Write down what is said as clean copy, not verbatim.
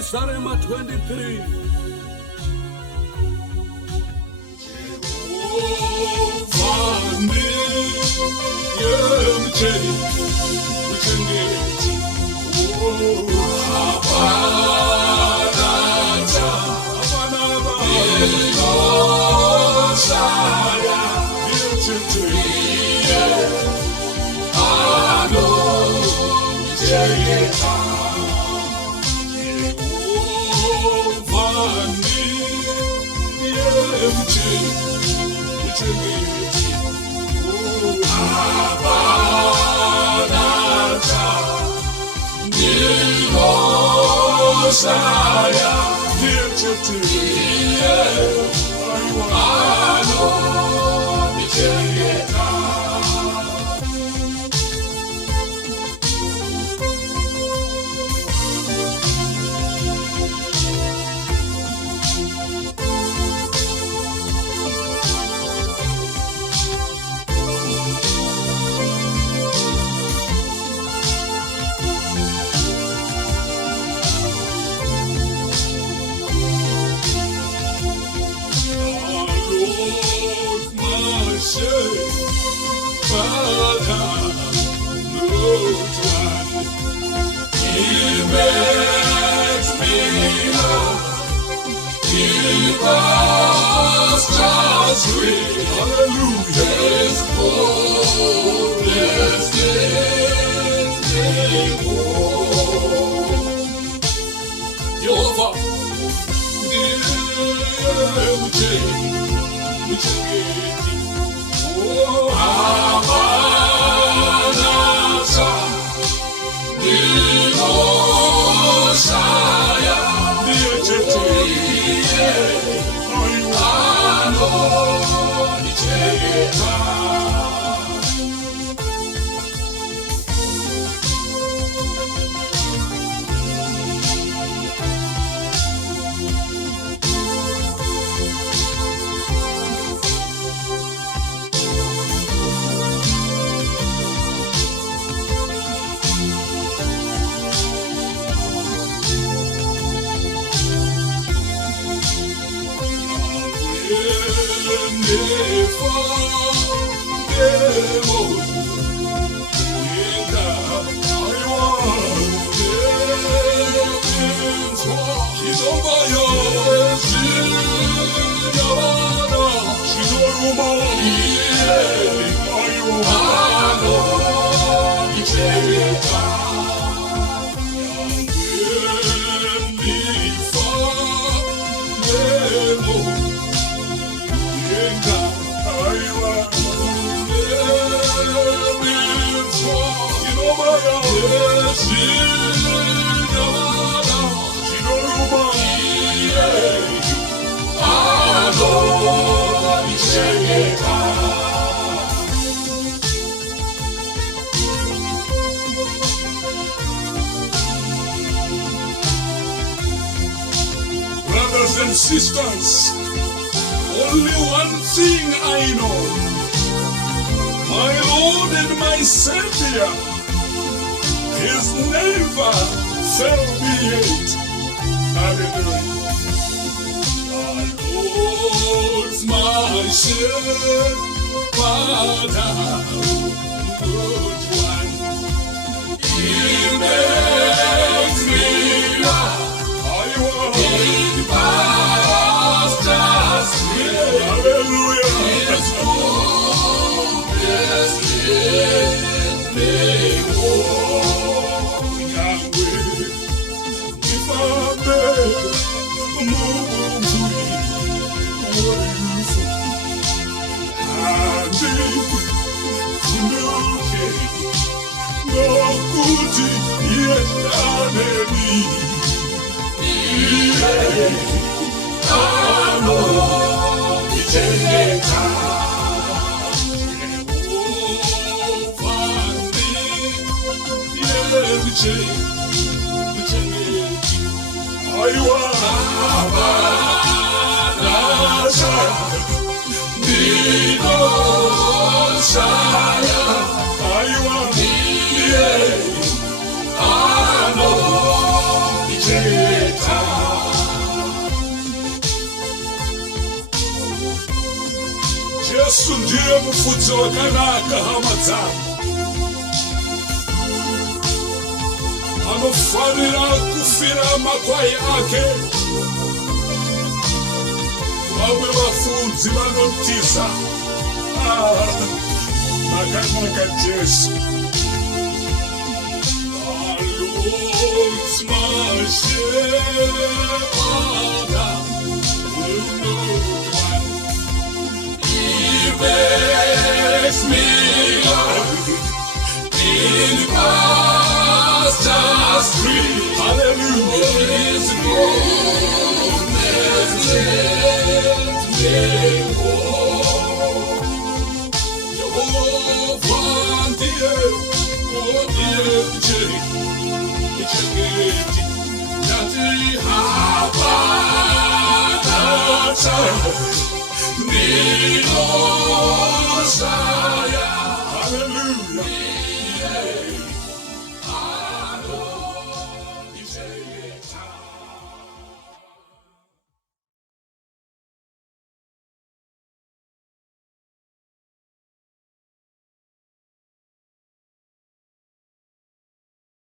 Psalm 23. Brothers and sisters, only one thing I know, my Lord and my Savior, His never shall be it. Hallelujah. My Lord's my shepherd, good one. He makes me laugh. In pastures green. Hallelujah. His goodness leads me home. Yahweh, if I may move I Yesu ndiye mufudzi wakanaka, hama dzangu. Anofanira kufira makwai ake. Vamwe vafudzi vanotiza. Makanaka Jesu. The Lord's my shepherd, will not want. He makes me lie in pastures green. Hallelujah. His goodness lets me walk. Jehovah, dear, oh dear, Chegeti, Nati Habata, Nino Saya. Hallelujah.